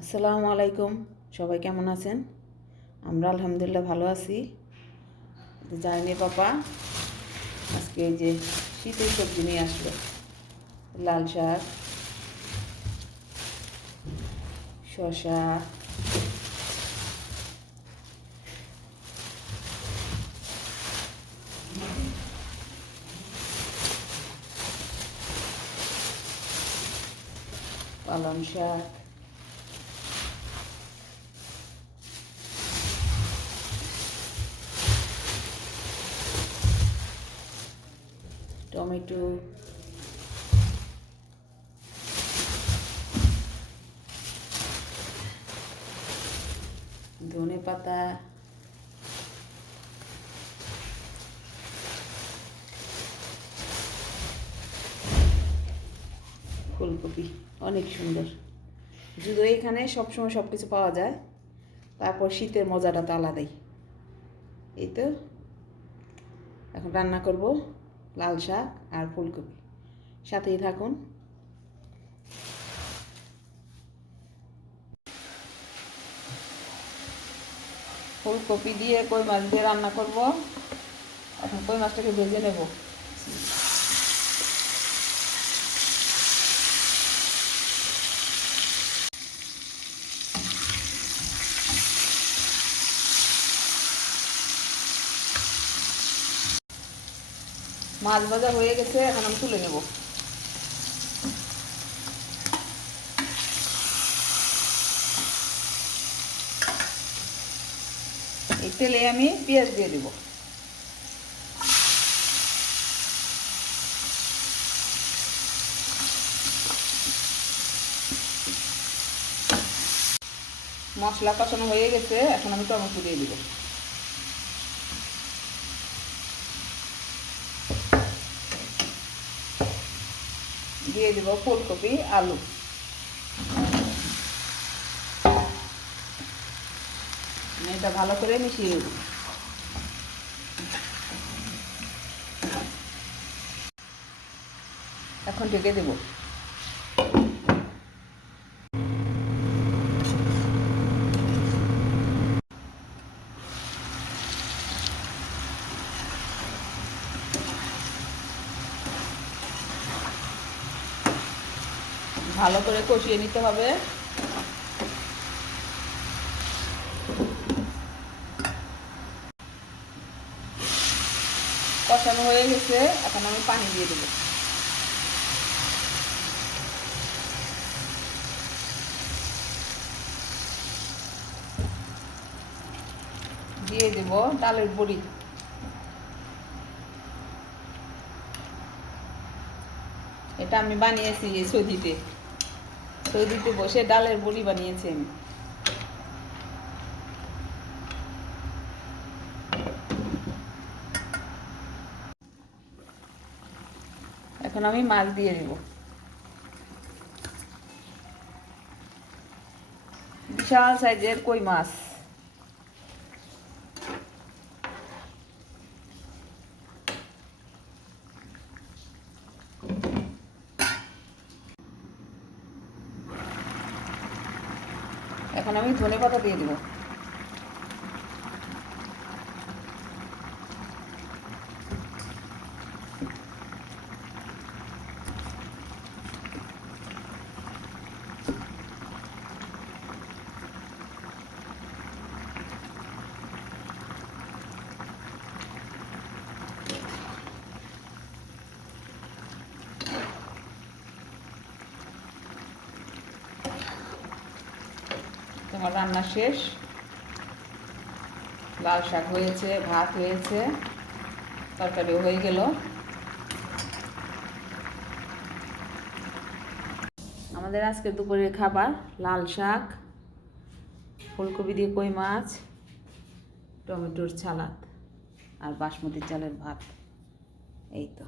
আসসালামু আলাইকুম। সবাই কেমন আছেন? আমরা আলহামদুলিল্লাহ ভালো আছি। জানি পাপা আজকে এই যে শীতের সবজি নিয়ে আসলো, লাল শাক, শসা, পালং শাক, টমেটো, ধনে পাতা, ফুলকপি। অনেক সুন্দর। যদিও এখানে সবসময় সব কিছু পাওয়া যায়, তারপর শীতের মজাটা তো আলাদাই। এই তো এখন রান্না করব লাল শাক আর ফুলকপি। সাথেই থাকুন। ফুলকপি দিয়ে কই মাছ দিয়ে রান্না করব। এখন কই মাছটাকে ভেজে নেব। মাছ ভাজা হয়ে গেছে, এখন আমি তুলে নেব। এই তেলে আমি পেঁয়াজ দিয়ে দেব। মশলা কষানো হয়ে গেছে, এখন আমি টমেটো দিয়ে দিব। দিয়ে দিব ফুলকপি, আলু। এটা ভালো করে মিশিয়ে দেব। এখন ঢেকে দেব। ভালো করে কষিয়ে নিতে হবে। কষানো হয়ে গেছে, এখন আমি পানি দিয়ে দেব। দিয়ে দেব ডালের বড়ি। এটা আমি বানিয়েছি এই সৌদিতে বসে ডালের বড়ি বানিয়েছি আমি। এখন আমি মাছ দিয়ে দেব। বিশাল সাইজের কই মাছ। এখন আমি ধনেপাতা দিয়ে দেব। তোমার রান্না শেষ। লাল শাক হয়েছে, ভাত হয়েছে, তরকারিও হয়ে গেল। আমাদের আজকের দুপুরের খাবার লাল শাক, ফুলকপি দিয়ে কই মাছ, টমেটোর সালাদ আর বাসমতি চালের ভাত। এই তো।